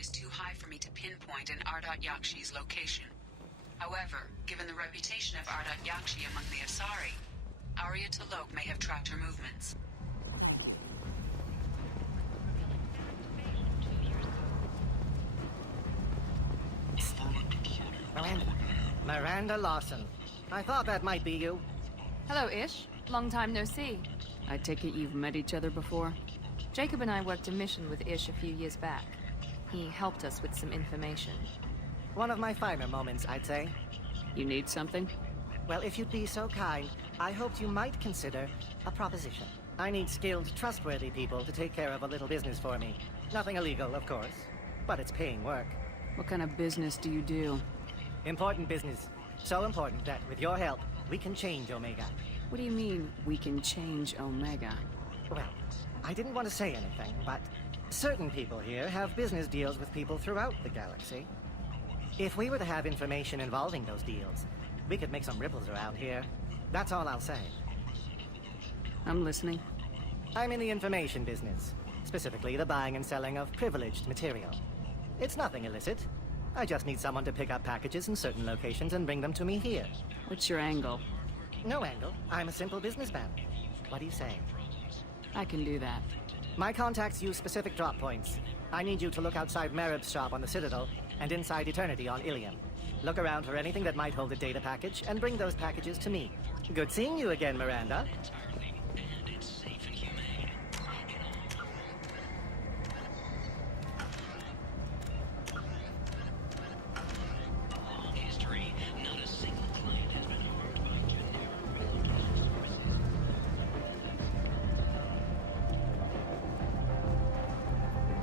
is too high for me to pinpoint an Ardot Yakshi's location. However, given the reputation of Ardot Yakshi among the Asari, Arya T'Loak may have tracked her movements. Miranda Lawson. I thought that might be you. Hello, Ish. Long time no see. I take it you've met each other before? Jacob and I worked a mission with Ish a few years back. He helped us with some information. One of my finer moments, I'd say. You need something? Well, if you'd be so kind, I hoped you might consider a proposition. I need skilled, trustworthy people to take care of a little business for me. Nothing illegal, of course, but it's paying work. What kind of business do you do? Important business. So important that, with your help, we can change Omega. What do you mean, we can change Omega? Well, I didn't want to say anything, but certain people here have business deals with people throughout the galaxy. If we were to have information involving those deals, we could make some ripples around here. That's all I'll say. I'm listening. I'm in the information business, specifically the buying and selling of privileged material. It's nothing illicit. I just need someone to pick up packages in certain locations and bring them to me here. What's your angle? No angle. I'm a simple businessman. What do you say? I can do that. My contacts use specific drop points. I need you to look outside Merib's shop on the Citadel and inside Eternity on Ilium. Look around for anything that might hold a data package and bring those packages to me. Good seeing you again, Miranda.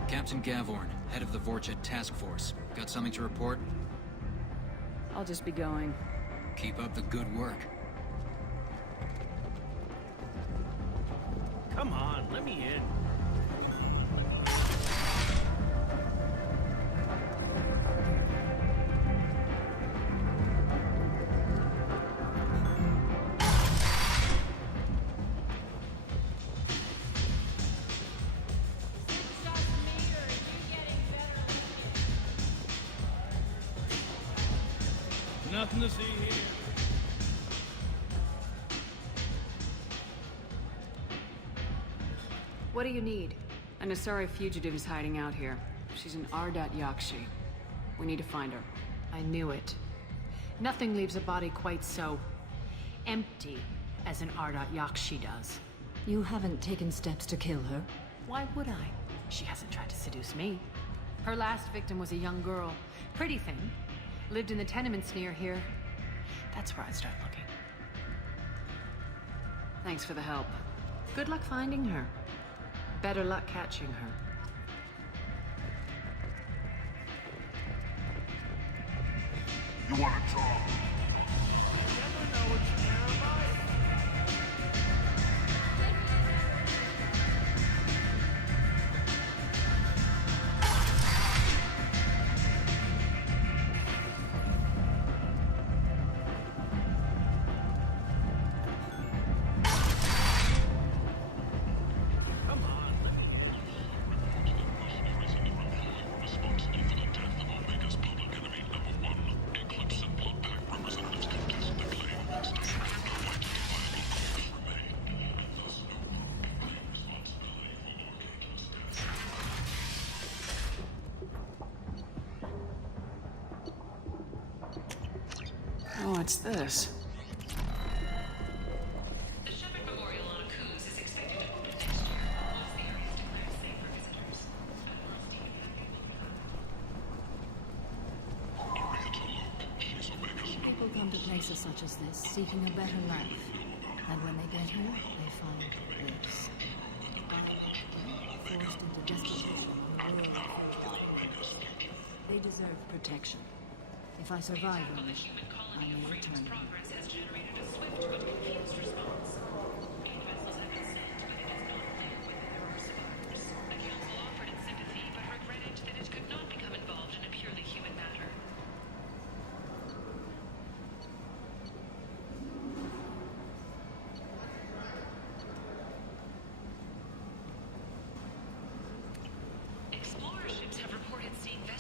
Captain Gavorn, head of the Vorchet Task Force. Got something to report? I'll just be going. Keep up the good work. Come on, let me in. Nothing to see here. What do you need? An Asari fugitive is hiding out here. She's an Ardot Yakshi. We need to find her. I knew it. Nothing leaves a body quite so empty as an Ardot Yakshi does. You haven't taken steps to kill her? Why would I? She hasn't tried to seduce me. Her last victim was a young girl. Pretty thing. Lived in the tenements near here. That's where I'd start looking. Thanks for the help. Good luck finding her. Better luck catching her. You want to talk? Never know what you care about. What's this? The Shepherd Memorial on Akuz is expected to open next year, once the area is declared safe for visitors. People come to places such as this seeking a better life. And when they get here, they find this. Forced into destitution. They deserve protection. If I survive on it, I may return. Progress has generated a swift but confused response. Aid vessels have been sent, but it is not clear whether there are survivors. The council offered its sympathy, but regretted that it could not become involved in a purely human matter. Explorer ships have reported seeing vessels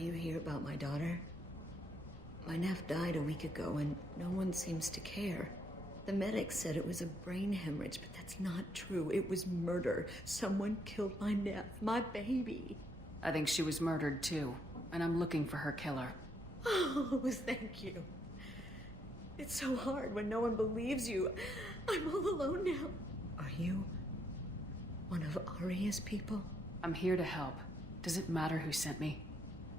you hear about my daughter? My nephew died a week ago and no one seems to care. The medics said it was a brain hemorrhage, but that's not true. It was murder. Someone killed my nephew, my baby. I think she was murdered too, and I'm looking for her killer. Oh, thank you. It's so hard when no one believes you. I'm all alone now. Are you one of Aria's people? I'm here to help. Does it matter who sent me?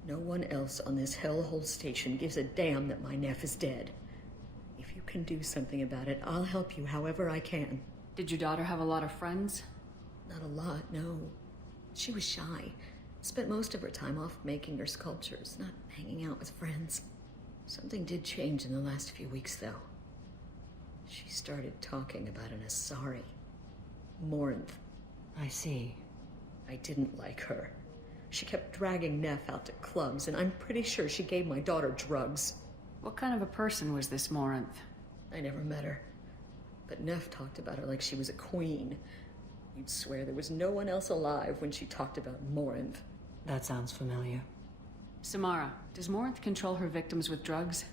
No one else on this hellhole station gives a damn that my nephew is dead. If you can do something about it, I'll help you however I can. Did your daughter have a lot of friends? Not a lot, no. She was shy. Spent most of her time off making her sculptures, not hanging out with friends. Something did change in the last few weeks, though. She started talking about an Asari. Morinth. I see. I didn't like her. She kept dragging Neff out to clubs, and I'm pretty sure she gave my daughter drugs. What kind of a person was this Morinth? I never met her. But Neff talked about her like she was a queen. You'd swear there was no one else alive when she talked about Morinth. That sounds familiar. Samara, does Morinth control her victims with drugs?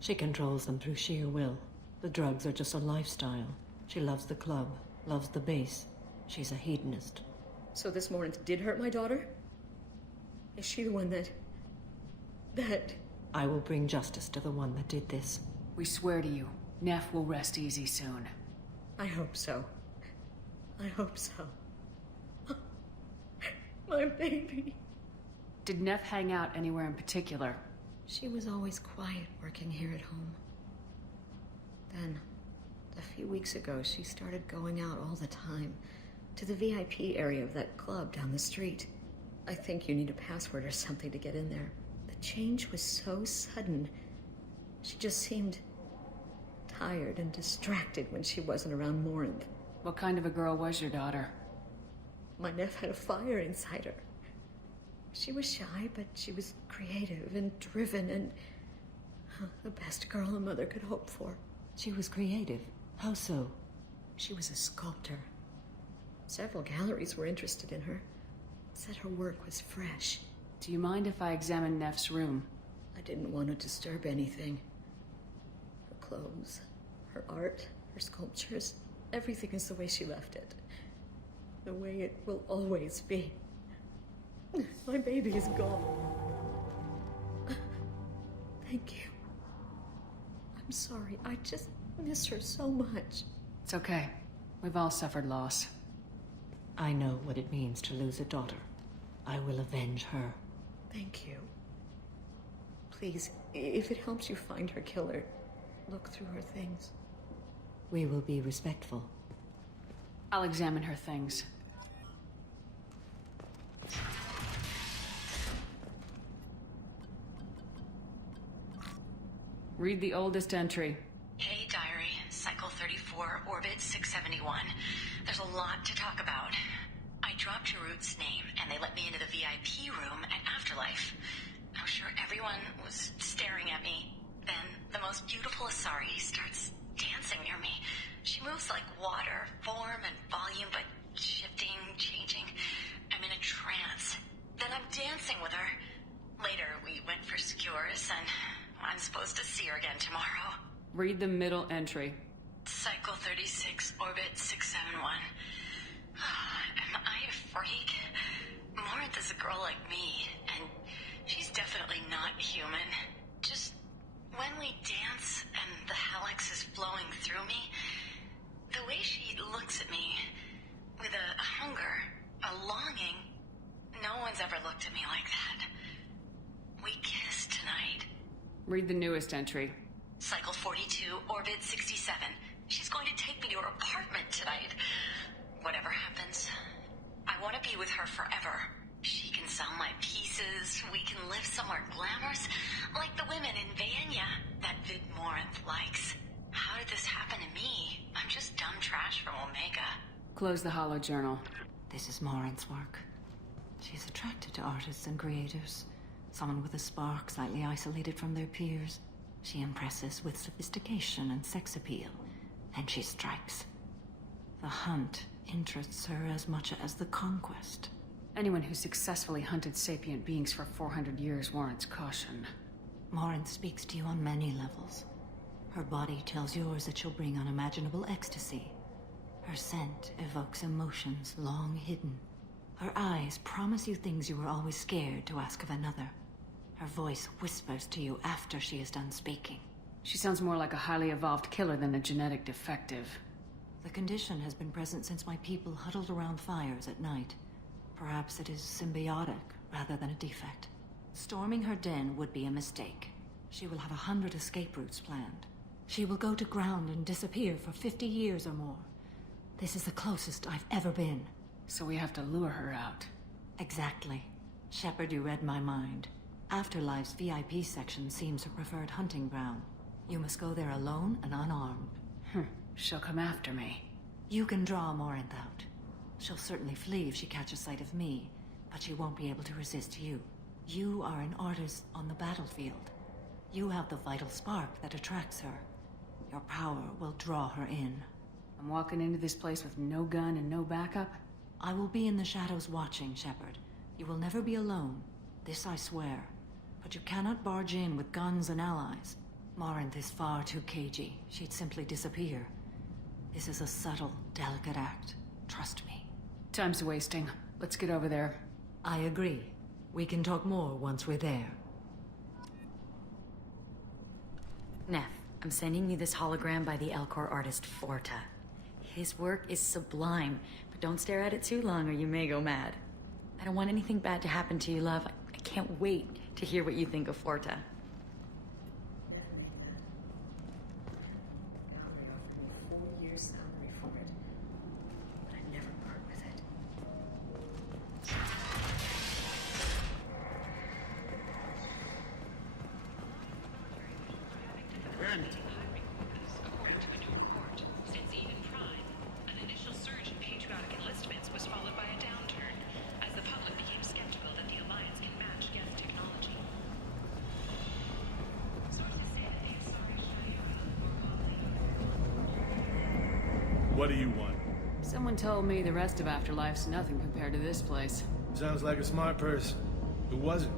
She controls them through sheer will. The drugs are just a lifestyle. She loves the club, loves the base. She's a hedonist. So this Morinth did hurt my daughter? Is she the one that... I will bring justice to the one that did this. We swear to you, Neff will rest easy soon. I hope so. I hope so. My baby. Did Neff hang out anywhere in particular? She was always quiet working here at home. Then, a few weeks ago, she started going out all the time to the VIP area of that club down the street. I think you need a password or something to get in there. The change was so sudden. She just seemed tired and distracted when she wasn't around Morinth. What kind of a girl was your daughter? My nephew had a fire inside her. She was shy, but she was creative and driven and the best girl a mother could hope for. She was creative. How so? She was a sculptor. Several galleries were interested in her. Said her work was fresh. Do you mind if I examine Neff's room? I didn't want to disturb anything. Her clothes, her art, her sculptures, everything is the way she left it. The way it will always be. My baby is gone. Thank you. I'm sorry. I just miss her so much. It's okay. We've all suffered loss. I know what it means to lose a daughter. I will avenge her. Thank you. Please, if it helps you find her killer, look through her things. We will be respectful. I'll examine her things. Read the oldest entry. Hey, Diary. Cycle 34, Orbit 671. There's a lot to talk about. I dropped Jarut's name, and they let me into the VIP room at Afterlife. I'm sure everyone was staring at me. Then, the most beautiful Asari starts dancing near me. She moves like water, form and volume, but shifting, changing. I'm in a trance. Then I'm dancing with her. Later, we went for skewers, and I'm supposed to see her again tomorrow. Read the middle entry. Cycle 36, Orbit 671. Am I a freak? Morinth is a girl like me, and she's definitely not human. Just when we dance and the Hullik is flowing through me, the way she looks at me with a hunger, a longing, no one's ever looked at me like that. We kissed tonight. Read the newest entry. Cycle 42, Orbit 67. She's going to take me to her apartment tonight. Whatever happens, I want to be with her forever. She can sell my pieces. We can live somewhere glamorous, like the women in Vanya that Vid Morinth likes. How did this happen to me? I'm just dumb trash from Omega. Close the hollow journal. This is Morinth's work. She's attracted to artists and creators. Someone with a spark, slightly isolated from their peers. She impresses with sophistication and sex appeal. And she strikes. The hunt interests her as much as the conquest. Anyone who successfully hunted sapient beings for 400 years warrants caution. Morinth speaks to you on many levels. Her body tells yours that she'll bring unimaginable ecstasy. Her scent evokes emotions long hidden. Her eyes promise you things you were always scared to ask of another. Her voice whispers to you after she is done speaking. She sounds more like a highly evolved killer than a genetic defective. The condition has been present since my people huddled around fires at night. Perhaps it is symbiotic rather than a defect. Storming her den would be a mistake. She will have 100 escape routes planned. She will go to ground and disappear for 50 years or more. This is the closest I've ever been. So we have to lure her out. Exactly. Shepard, you read my mind. Afterlife's VIP section seems her preferred hunting ground. You must go there alone and unarmed. She'll come after me. You can draw Morinth out. She'll certainly flee if she catches sight of me, but she won't be able to resist you. You are an artist on the battlefield. You have the vital spark that attracts her. Your power will draw her in. I'm walking into this place with no gun and no backup? I will be in the shadows watching, Shepard. You will never be alone. This I swear. But you cannot barge in with guns and allies. Morinth is far too cagey. She'd simply disappear. This is a subtle, delicate act. Trust me. Time's wasting. Let's get over there. I agree. We can talk more once we're there. Neff, I'm sending you this hologram by the Elcor artist Forta. His work is sublime, but don't stare at it too long or you may go mad. I don't want anything bad to happen to you, love. I can't wait to hear what you think of Forta. According to a new report, since Eden Prime, an initial surge in patriotic enlistments was followed by a downturn, as the public became skeptical that the Alliance can match Geth technology. Sources say that the What do you want? Someone told me the rest of Afterlife's nothing compared to this place. Sounds like a smart person. Who was it?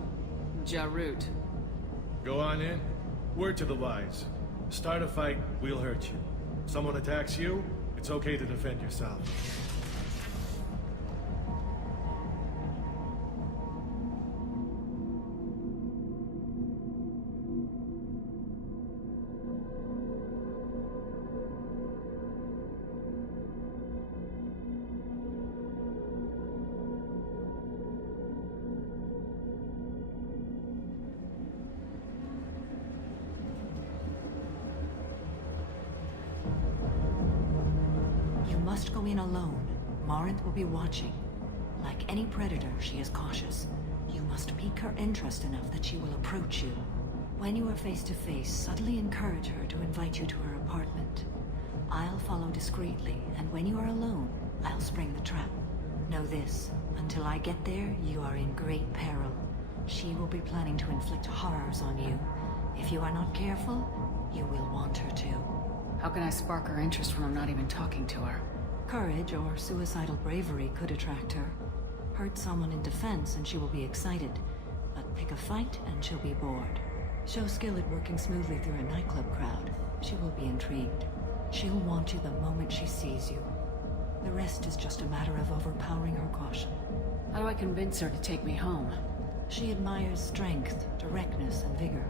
Jarut. Go on in. Word to the wise. Start a fight, we'll hurt you. Someone attacks you, it's okay to defend yourself. Must go in alone. Morinth will be watching. Like any predator, she is cautious. You must pique her interest enough that she will approach you. When you are face to face, subtly encourage her to invite you to her apartment. I'll follow discreetly, and when you are alone, I'll spring the trap. Know this, until I get there, you are in great peril. She will be planning to inflict horrors on you. If you are not careful, you will want her to. How can I spark her interest when I'm not even talking to her? Courage or suicidal bravery could attract her. Hurt someone in defense and she will be excited. But pick a fight and she'll be bored. Show skill at working smoothly through a nightclub crowd. She will be intrigued. She'll want you the moment she sees you. The rest is just a matter of overpowering her caution. How do I convince her to take me home? She admires strength, directness, and vigor.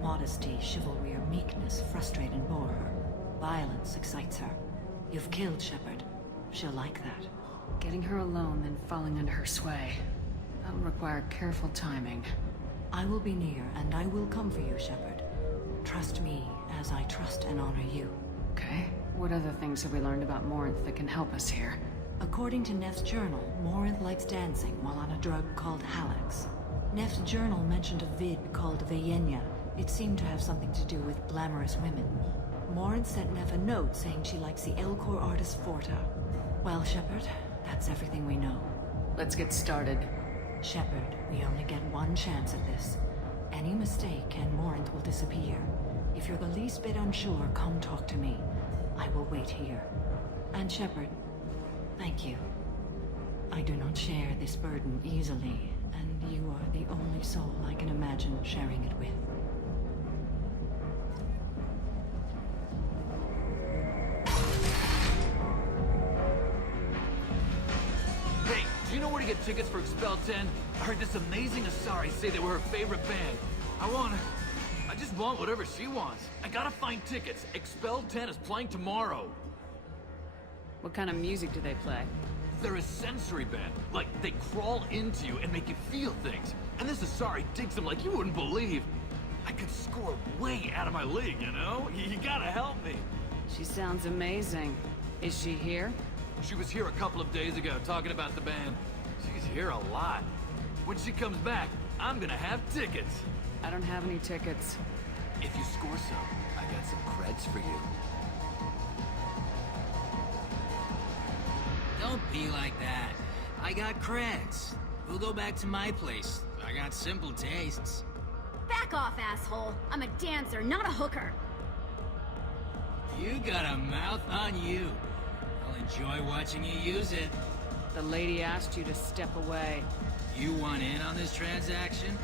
Modesty, chivalry, or meekness frustrate and bore her. Violence excites her. You've killed Shepard. She'll like that. Getting her alone, then falling under her sway. That'll require careful timing. I will be near, and I will come for you, Shepard. Trust me, as I trust and honor you. Okay. What other things have we learned about Morinth that can help us here? According to Neff's journal, Morinth likes dancing while on a drug called Hullik. Neff's journal mentioned a vid called Vayenya. It seemed to have something to do with glamorous women. Morinth sent Neff a note saying she likes the Elcor artist Forta. Well, Shepard, that's everything we know. Let's get started. Shepard, we only get one chance at this. Any mistake and Morinth will disappear. If you're the least bit unsure, come talk to me. I will wait here. And Shepard, thank you. I do not share this burden easily, and you are the only soul I can imagine sharing it with. Hey, do you know where to get tickets for Expel 10? I heard this amazing Asari say they were her favorite band. I just want whatever she wants. I gotta find tickets. Expel 10 is playing tomorrow. What kind of music do they play? They're a sensory band. Like, they crawl into you and make you feel things. And this Asari digs them like you wouldn't believe. I could score way out of my league, you know? You gotta help me. She sounds amazing. Is she here? She was here a couple of days ago talking about the band. She's here a lot. When she comes back, I'm gonna have tickets. I don't have any tickets. If you score some, I got some creds for you. Don't be like that. I got creds. We'll go back to my place. I got simple tastes. Back off, asshole. I'm a dancer, not a hooker. You got a mouth on you. I'll enjoy watching you use it. The lady asked you to step away. You want in on this transaction?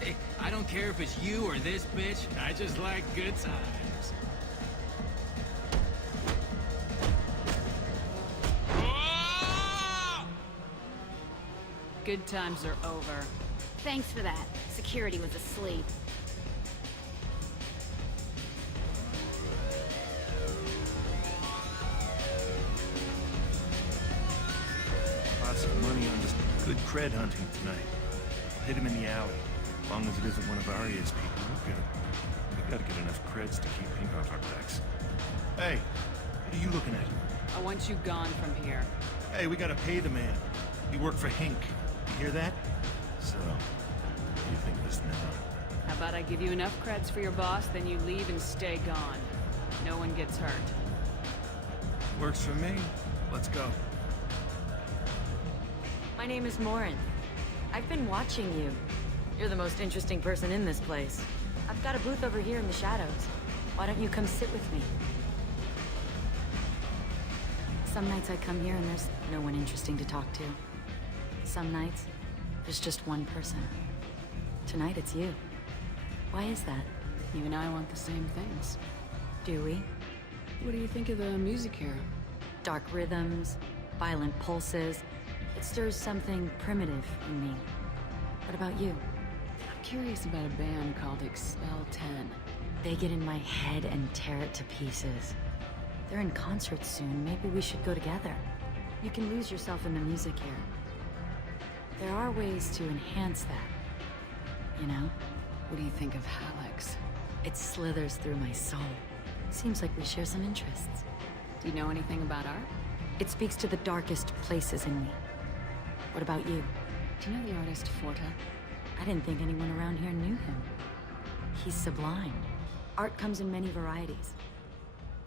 Hey, I don't care if it's you or this bitch. I just like good times. Good times are over. Thanks for that. Security was asleep. Lots of money on this good cred hunting tonight. I'll hit him in the alley. As long as it isn't one of Arya's people, we're good. We gotta get enough creds to keep ink off our backs. Hey, what are you looking at? I want you gone from here. Hey, we gotta pay the man. He worked for Hink. You hear that? So, what do you think of this now? How about I give you enough creds for your boss, then you leave and stay gone. No one gets hurt. Works for me. Let's go. My name is Morin. I've been watching you. You're the most interesting person in this place. I've got a booth over here in the shadows. Why don't you come sit with me? Some nights I come here and there's no one interesting to talk to. Some nights, there's just one person. Tonight it's you. Why is that? You and I want the same things. Do we? What do you think of the music here? Dark rhythms, violent pulses. It stirs something primitive in me. What about you? I'm curious about a band called Expel 10. They get in my head and tear it to pieces. They're in concert soon. Maybe we should go together. You can lose yourself in the music here. There are ways to enhance that. You know? What do you think of Hullik's? It slithers through my soul. Seems like we share some interests. Do you know anything about art? It speaks to the darkest places in me. What about you? Do you know the artist Forta? I didn't think anyone around here knew him. He's sublime. Art comes in many varieties.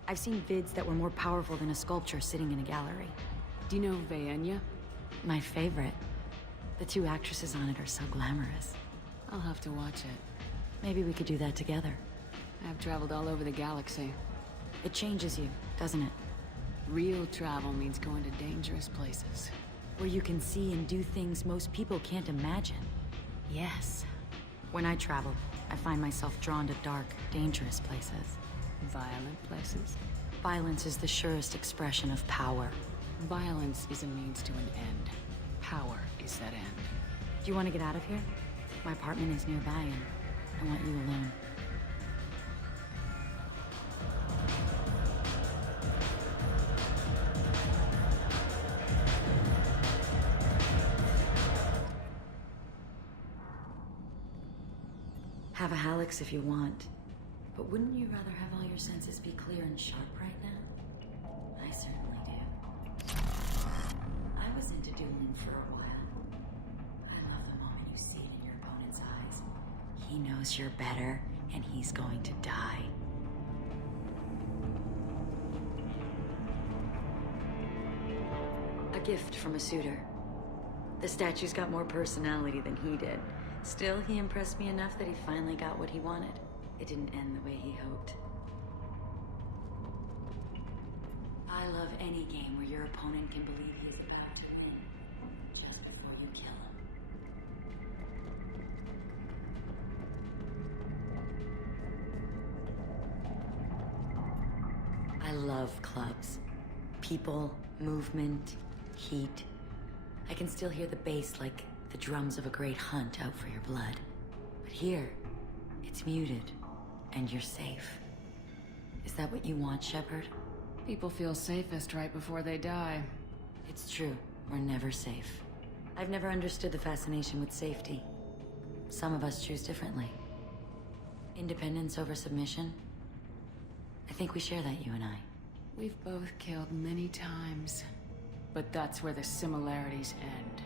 I've seen vids that were more powerful than a sculpture sitting in a gallery. Do you know Vaenya? My favorite. The two actresses on it are so glamorous. I'll have to watch it. Maybe we could do that together. I've traveled all over the galaxy. It changes you, doesn't it? Real travel means going to dangerous places. Where you can see and do things most people can't imagine. Yes. When I travel, I find myself drawn to dark, dangerous places. Violent places? Violence is the surest expression of power. Violence is a means to an end. Power is that end. Do you want to get out of here? My apartment is nearby and I want you alone. Have a Hullik if you want. But wouldn't you rather have all your senses be clear and sharp right now? I certainly do. I was into dueling for a while. I love the moment you see it in your opponent's eyes. He knows you're better, and he's going to die. A gift from a suitor. The statue's got more personality than he did. Still, he impressed me enough that he finally got what he wanted. It didn't end the way he hoped. I love any game where your opponent can believe he is about to win. love clubs. People, movement, heat. I can still hear the bass like the drums of a great hunt out for your blood. But here, it's muted, and you're safe. Is that what you want, Shepard? People feel safest right before they die. It's true. We're never safe. I've never understood the fascination with safety. Some of us choose differently. Independence over submission? I think we share that, you and I. We've both killed many times. But that's where the similarities end.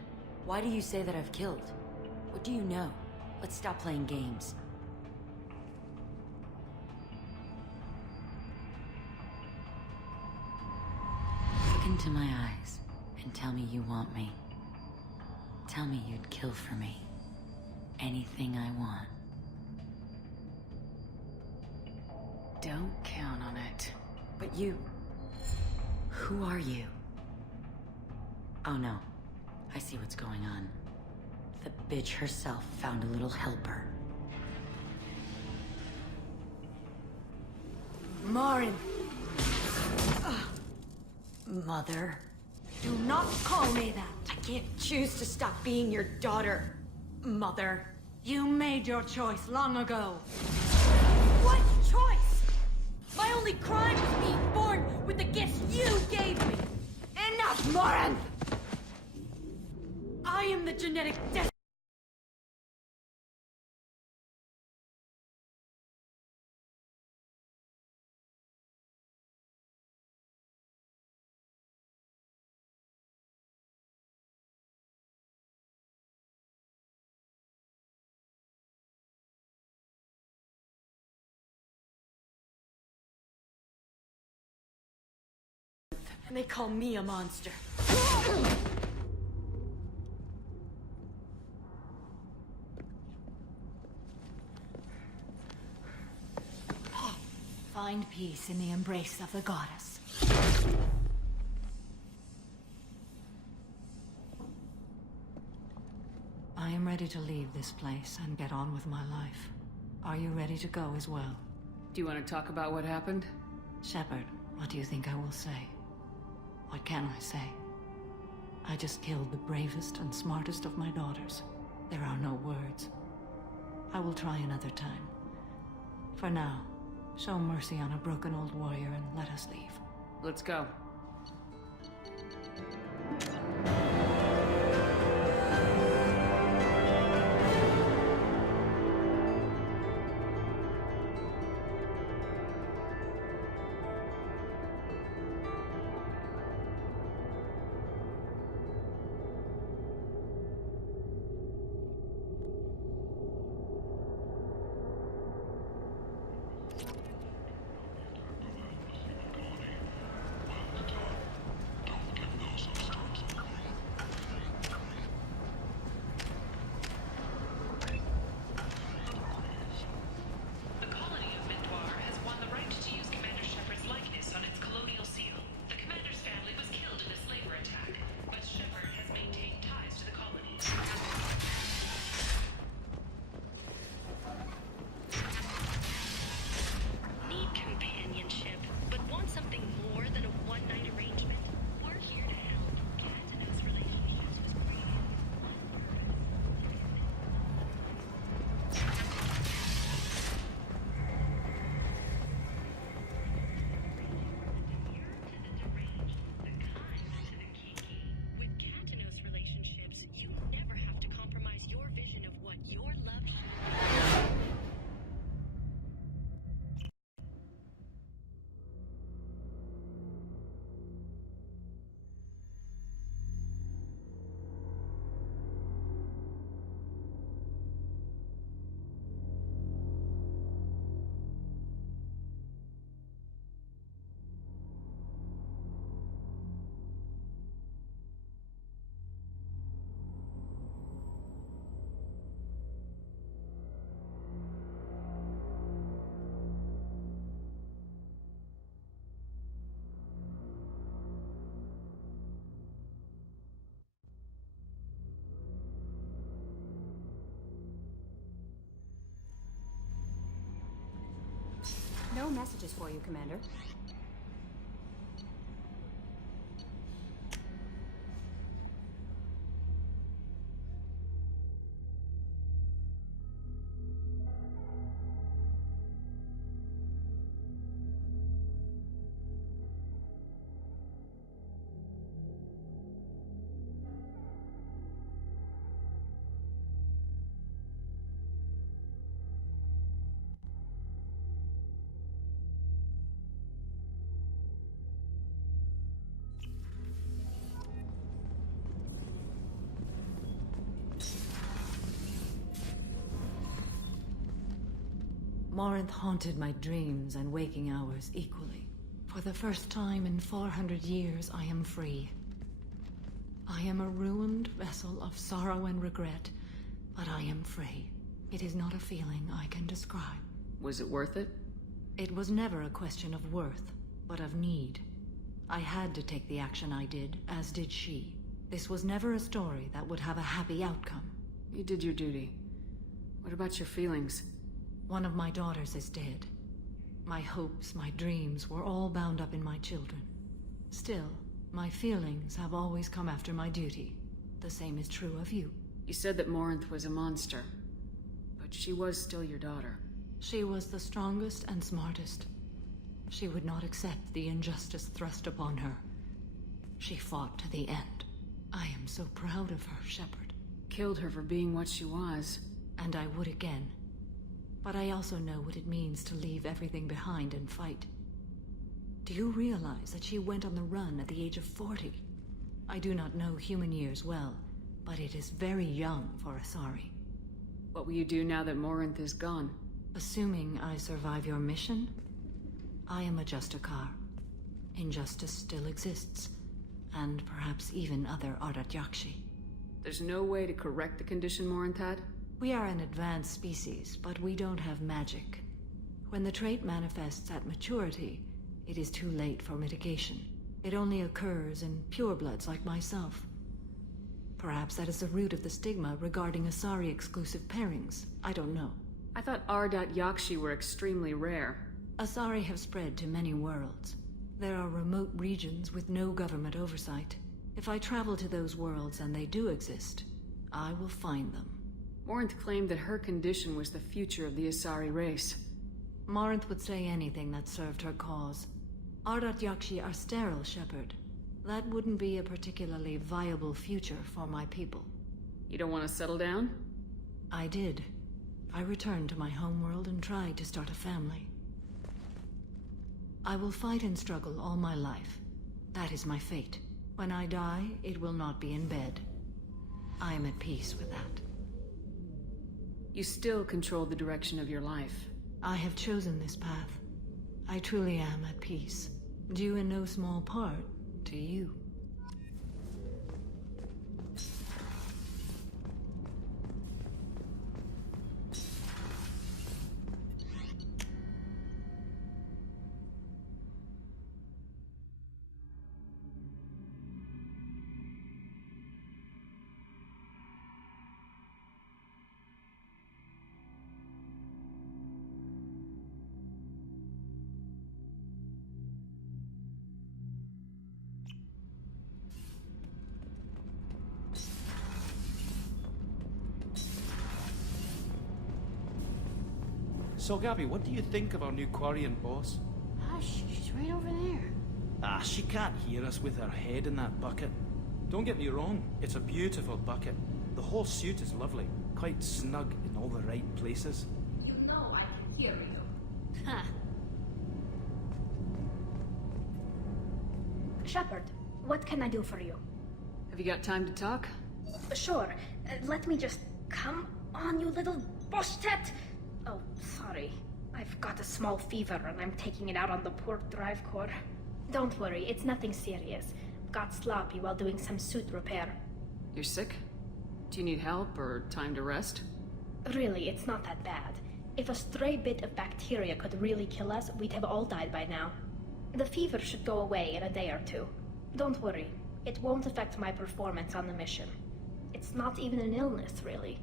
Why do you say that I've killed? What do you know? Let's stop playing games. Look into my eyes and tell me you want me. Tell me you'd kill for me. Anything I want. Don't count on it. But you... Who are you? Oh no. I see what's going on. The bitch herself found a little helper. Marin! Mother. Do not call me that! I can't choose to stop being your daughter, Mother. You made your choice long ago. What choice? My only crime was being born with the gifts you gave me. Enough, Marin! I am the genetic death. And they call me a monster. Find peace in the embrace of the goddess. I am ready to leave this place and get on with my life. Are you ready to go as well? Do you want to talk about what happened? Shepard, what do you think I will say? What can I say? I just killed the bravest and smartest of my daughters. There are no words. I will try another time. For now, show mercy on a broken old warrior and let us leave. Let's go. No messages for you, Commander. Morinth haunted my dreams and waking hours equally. For the first time in 400 years, I am free. I am a ruined vessel of sorrow and regret, but I am free. It is not a feeling I can describe. Was it worth it? It was never a question of worth, but of need. I had to take the action I did, as did she. This was never a story that would have a happy outcome. You did your duty. What about your feelings? One of my daughters is dead. My hopes, my dreams were all bound up in my children. Still, my feelings have always come after my duty. The same is true of you. You said that Morinth was a monster, but she was still your daughter. She was the strongest and smartest. She would not accept the injustice thrust upon her. She fought to the end. I am so proud of her, Shepard. Killed her for being what she was. And I would again. But I also know what it means to leave everything behind and fight. Do you realize that she went on the run at the age of 40? I do not know human years well, but it is very young for Asari. What will you do now that Morinth is gone? Assuming I survive your mission, I am a Justikar. Injustice still exists, and perhaps even other Ardat Yakshi. There's no way to correct the condition Morinth had? We are an advanced species, but we don't have magic. When the trait manifests at maturity, it is too late for mitigation. It only occurs in purebloods like myself. Perhaps that is the root of the stigma regarding Asari-exclusive pairings. I don't know. I thought Ardat Yakshi were extremely rare. Asari have spread to many worlds. There are remote regions with no government oversight. If I travel to those worlds and they do exist, I will find them. Morinth claimed that her condition was the future of the Asari race. Morinth would say anything that served her cause. Ardat Yakshi are sterile, Shepard. That wouldn't be a particularly viable future for my people. You don't want to settle down? I did. I returned to my homeworld and tried to start a family. I will fight and struggle all my life. That is my fate. When I die, it will not be in bed. I am at peace with that. You still control the direction of your life. I have chosen this path. I truly am at peace. Due in no small part to you. So, Gabby, what do you think of our new Quarian boss? Hush, she's right over there. Ah, she can't hear us with her head in that bucket. Don't get me wrong, it's a beautiful bucket. The whole suit is lovely, quite snug in all the right places. You know I can hear you. Huh. Shepard, what can I do for you? Have you got time to talk? Sure. Let me just... Come on, you little boshtet! Oh, sorry. I've got a small fever and I'm taking it out on the poor drive core. Don't worry, it's nothing serious. Got sloppy while doing some suit repair. You're sick? Do you need help or time to rest? Really, it's not that bad. If a stray bit of bacteria could really kill us, we'd have all died by now. The fever should go away in a day or two. Don't worry, it won't affect my performance on the mission. It's not even an illness, really.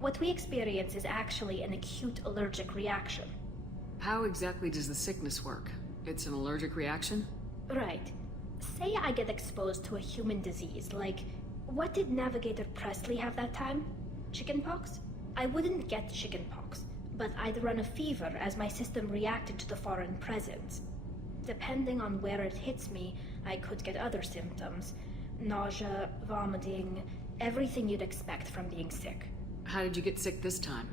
What we experience is actually an acute allergic reaction. How exactly does the sickness work? It's an allergic reaction? Right. Say I get exposed to a human disease, like... What did Navigator Presley have that time? Chickenpox? I wouldn't get chickenpox, but I'd run a fever as my system reacted to the foreign presence. Depending on where it hits me, I could get other symptoms. Nausea, vomiting, everything you'd expect from being sick. How did you get sick this time?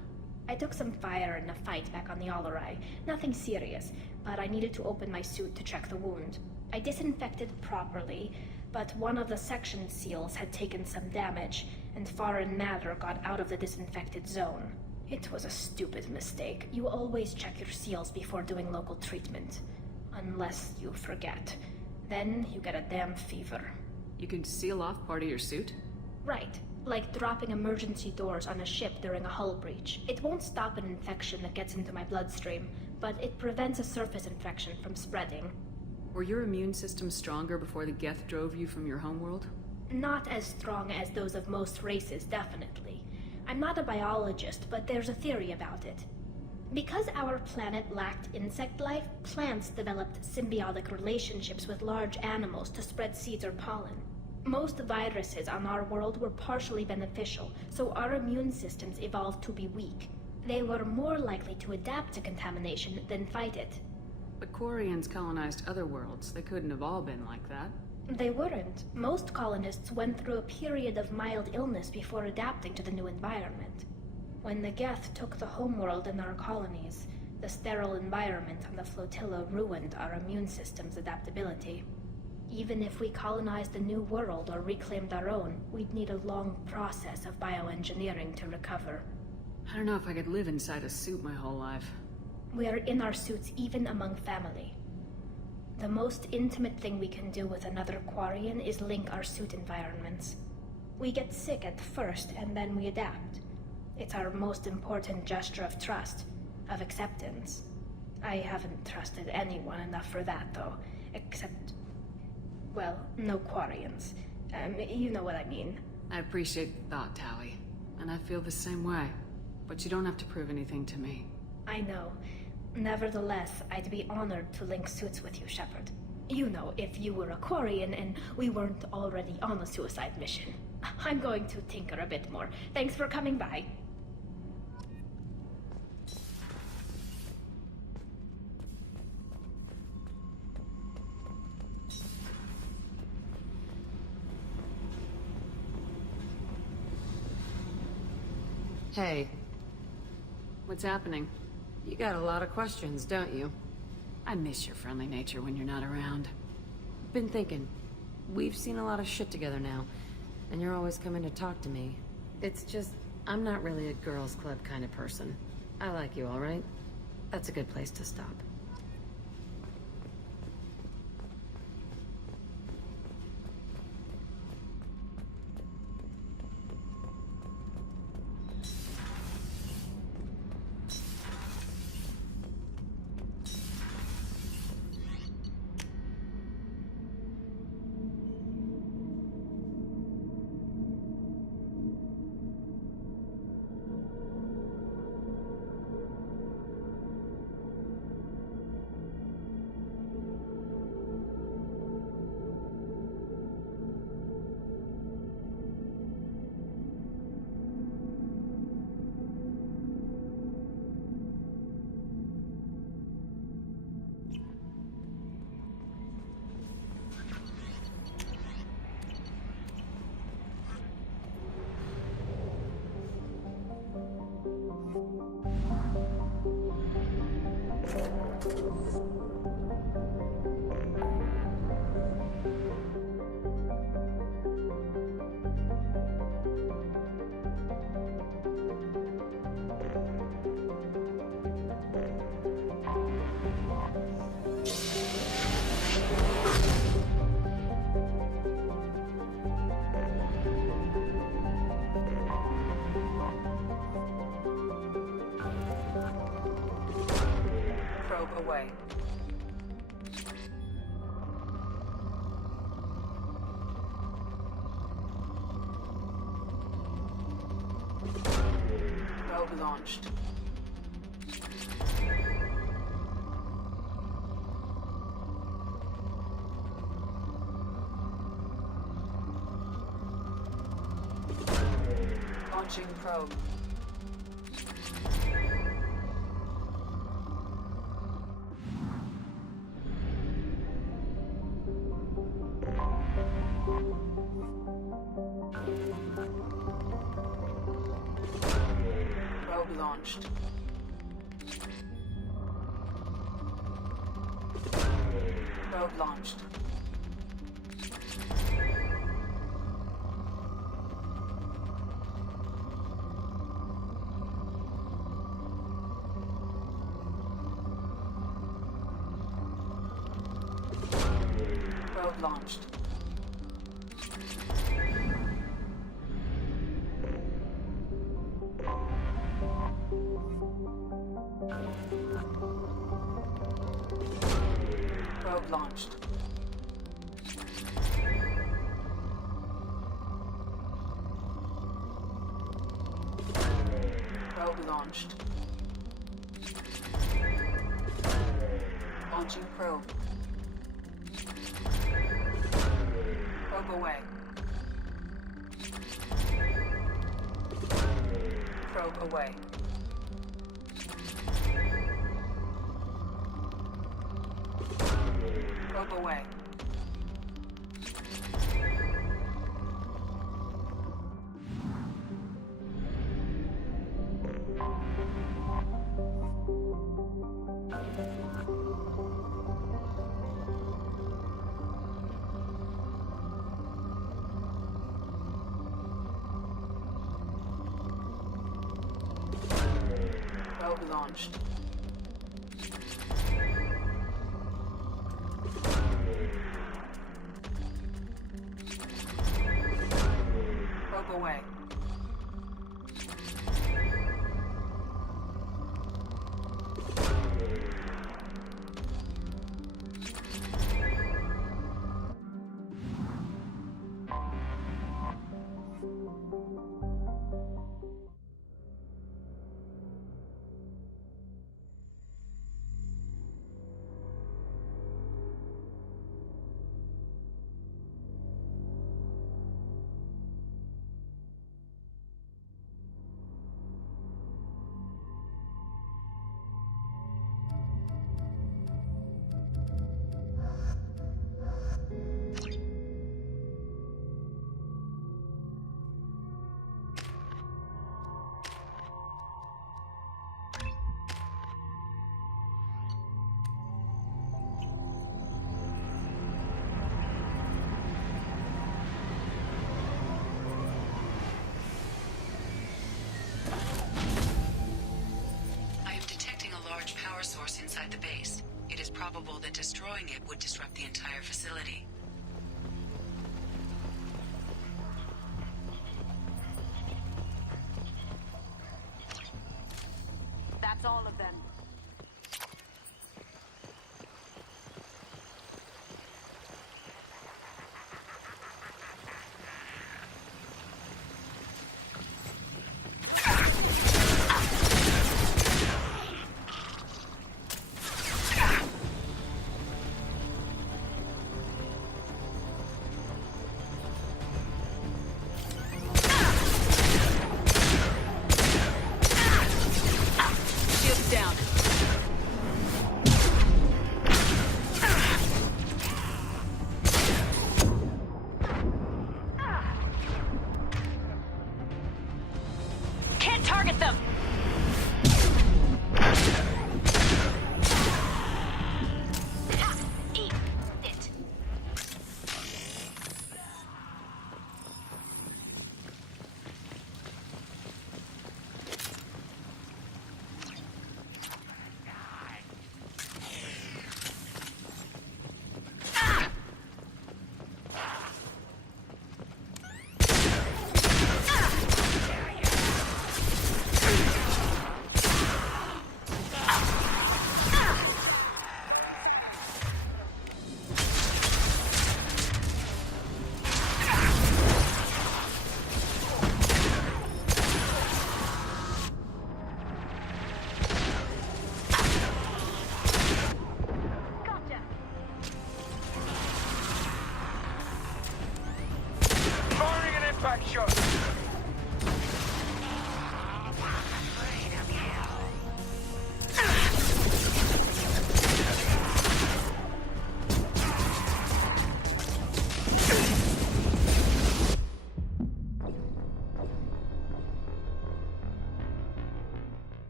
I took some fire in a fight back on the Allerai. Nothing serious, but I needed to open my suit to check the wound. I disinfected properly, but one of the section seals had taken some damage, and foreign matter got out of the disinfected zone. It was a stupid mistake. You always check your seals before doing local treatment. Unless you forget. Then you get a damn fever. You can seal off part of your suit? Right. Like dropping emergency doors on a ship during a hull breach. It won't stop an infection that gets into my bloodstream, but it prevents a surface infection from spreading. Were your immune system stronger before the Geth drove you from your homeworld? Not as strong as those of most races, definitely. I'm not a biologist, but there's a theory about it. Because our planet lacked insect life, plants developed symbiotic relationships with large animals to spread seeds or pollen. Most viruses on our world were partially beneficial, so our immune systems evolved to be weak. They were more likely to adapt to contamination than fight it. But Quarians colonized other worlds. They couldn't have all been like that. They weren't. Most colonists went through a period of mild illness before adapting to the new environment. When the Geth took the homeworld in our colonies, the sterile environment on the flotilla ruined our immune system's adaptability. Even if we colonized the new world or reclaimed our own, we'd need a long process of bioengineering to recover. I don't know if I could live inside a suit my whole life. We are in our suits even among family. The most intimate thing we can do with another Quarian is link our suit environments. We get sick at first, and then we adapt. It's our most important gesture of trust, of acceptance. I haven't trusted anyone enough for that, though, except... well, no Quarians. You know what I mean. I appreciate the thought, Tally. And I feel the same way. But you don't have to prove anything to me. I know. Nevertheless, I'd be honored to link suits with you, Shepard. You know, if you were a Quarian and we weren't already on a suicide mission. I'm going to tinker a bit more. Thanks for coming by. Hey. What's happening? You got a lot of questions, don't you? I miss your friendly nature when you're not around. Been thinking. We've seen a lot of shit together now, and you're always coming to talk to me. It's just, I'm not really a girls' club kind of person. I like you, all right? That's a good place to stop. Away. Probe launched. Launching probe. Launched. Probe launched. Probe launched. Probe launched. Probe launched. Launching probe. Probe away. Probe away. Probe away. Probe launched. Probe away. Source inside the base. It is probable that destroying it would disrupt the entire facility. That's all of them.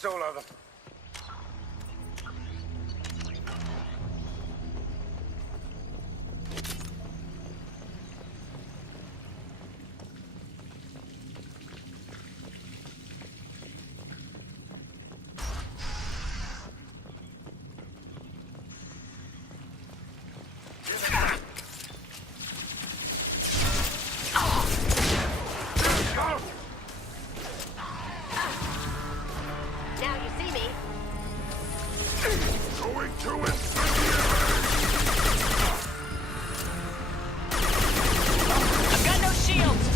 That's all of them. Now you see me. Going to it. I've got no shields.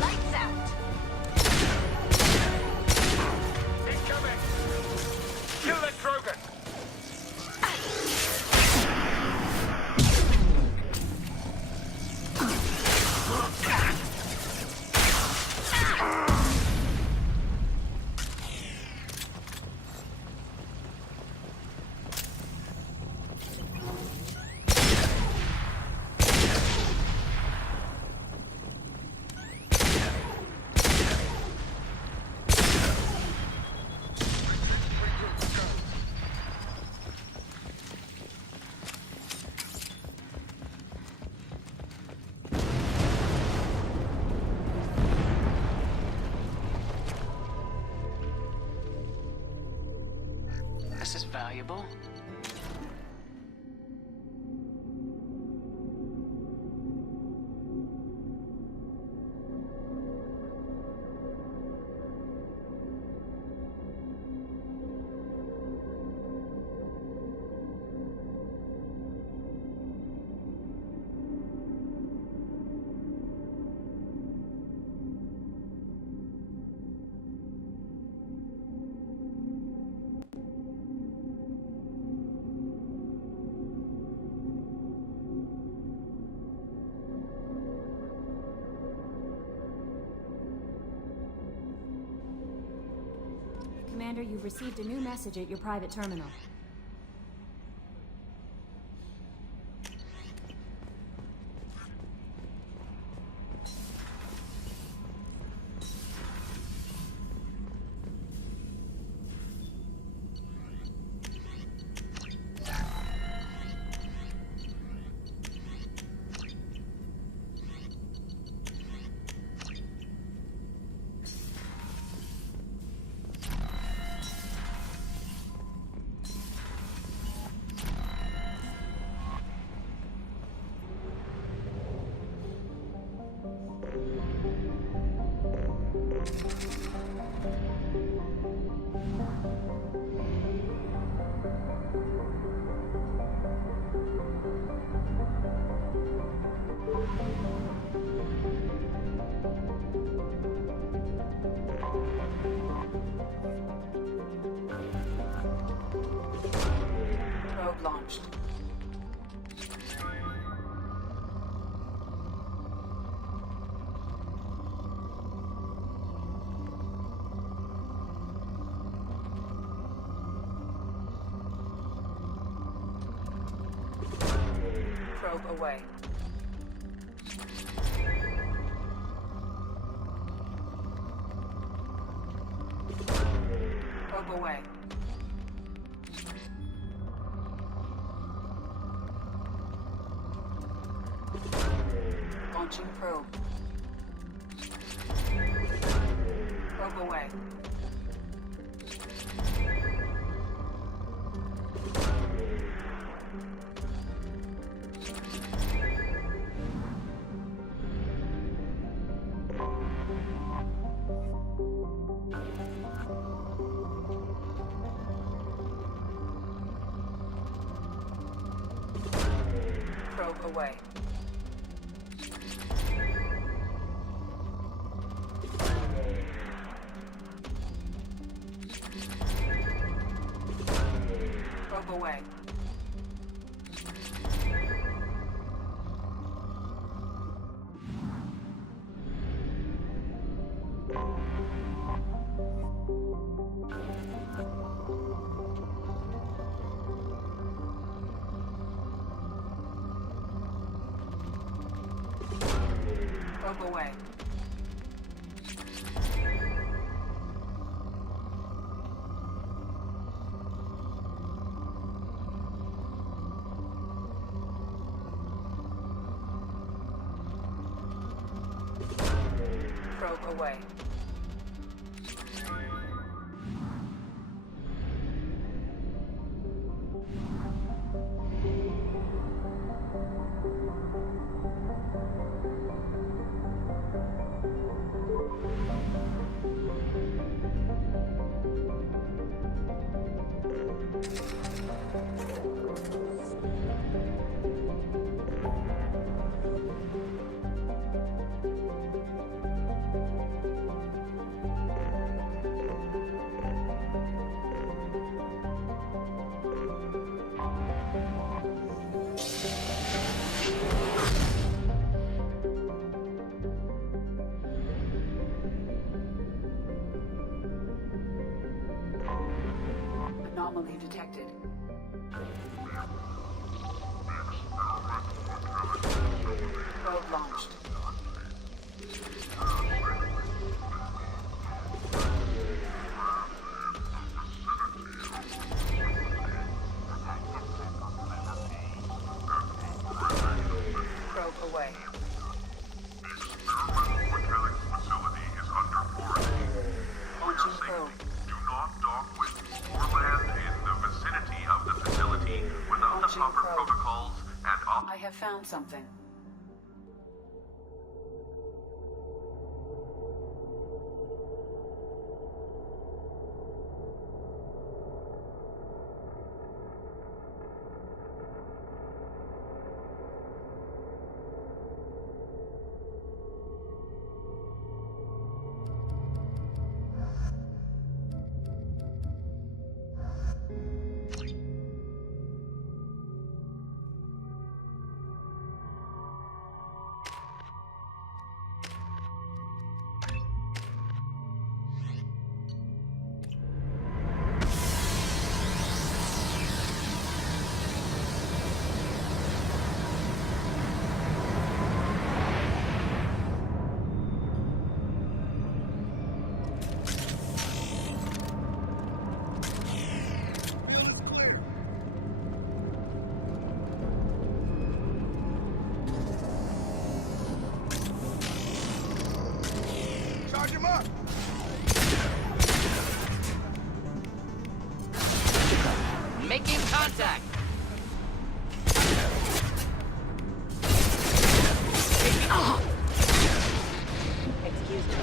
Lights out. Incoming. Kill that Krogan. This is valuable. Commander, you've received a new message at your private terminal. Probe launched. Probe away. Probe away. Launching probe. Probe away. Probe away. Probe away. Probe away. Probe away. Anomaly detected. Probe launched. Probe away. Launching probe. Do not dock with or land in the vicinity of the facility without the proper protocols and I have found something. Charge him up! Making contact. Excuse me.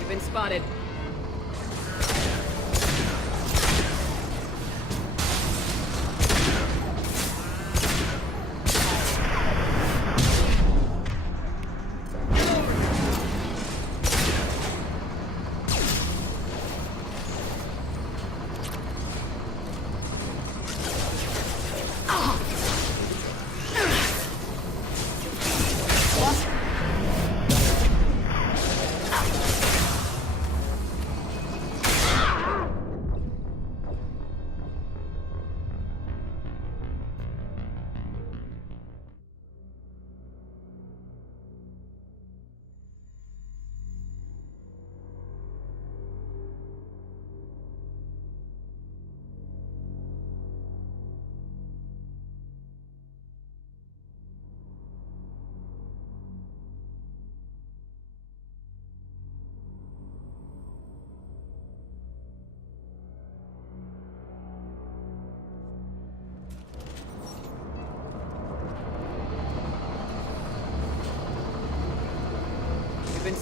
You've been spotted.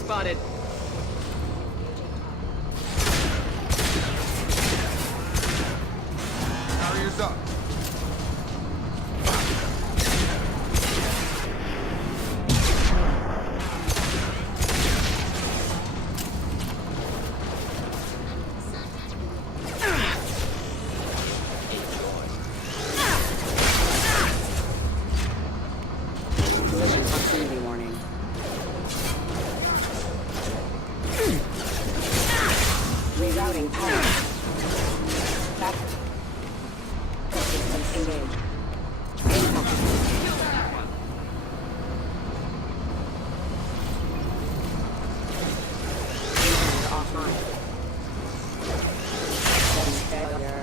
spotted. Barriers up. Collision proximity warning. Rerouting power. Back. Systems engaged. Inhibitor offline. Failure.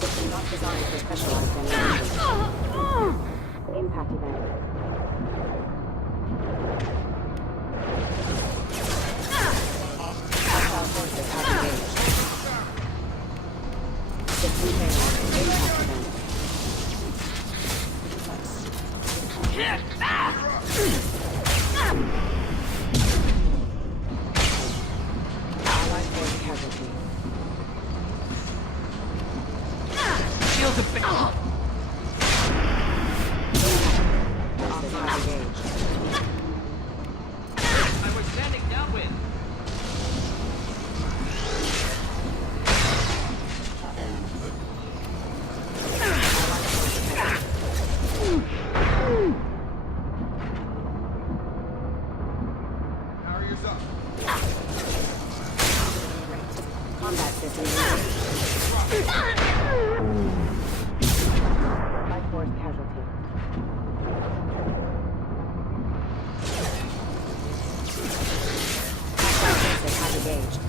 System not designed for specialized animation. Impact event. Hostile forces have engaged. System failure. Impact event. Allied force casualty. Shields a bit. Forces have engaged. I was standing downwind. Barriers up. Combat system Life force casualty. Hostile forces have engaged.